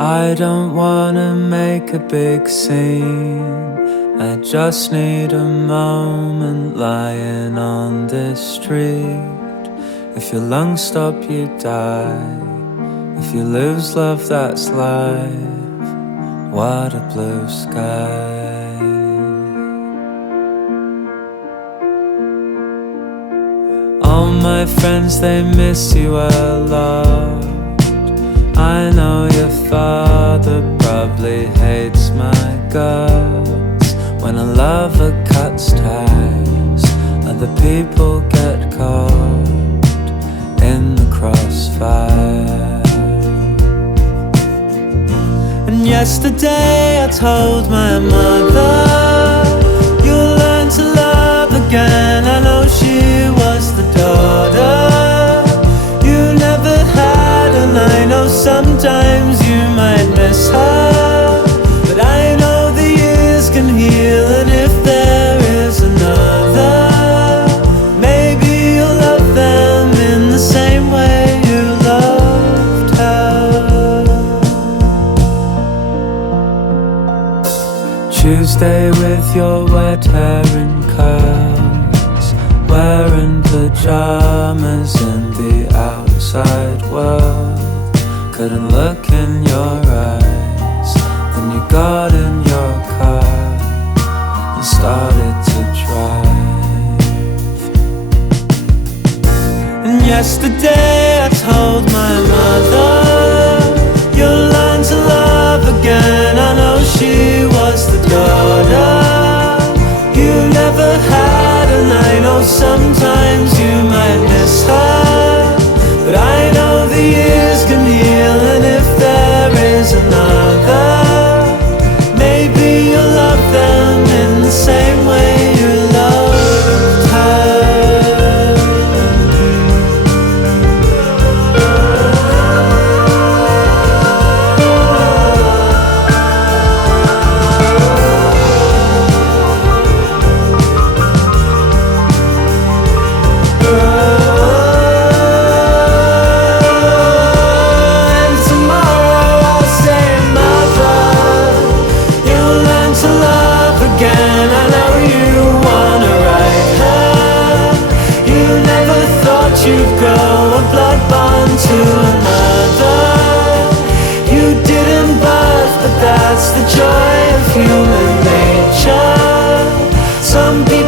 I don't wanna make a big scene. I just need a moment lying on this street. If your lungs stop, you die. If you lose love, that's life. What a blue sky. All my friends, they miss you a lot. I know your father probably hates my guts. When a lover cuts ties, other people get caught in the crossfire. And yesterday I told my mother, you'll learn to love again. I know she was the daughter you never had, and I know sometimes you might miss her, but I know the years can heal, and if there is another, maybe you'll love them in the same way you loved her. Tuesday with your wet hair in curls, wearing pajamas in the outside world. Couldn't look in your eyes. Then you got in your car and started to drive. And yesterday I told my mother, you'll learn to love again. I know she was the daughter you never had, and I know sometimes you might miss her, but I know the years can heal, and if there is another, maybe you'll love them in the same way you loved her. You'd grow a blood bond to another. You didn't birth, but that's the joy of human nature. Some people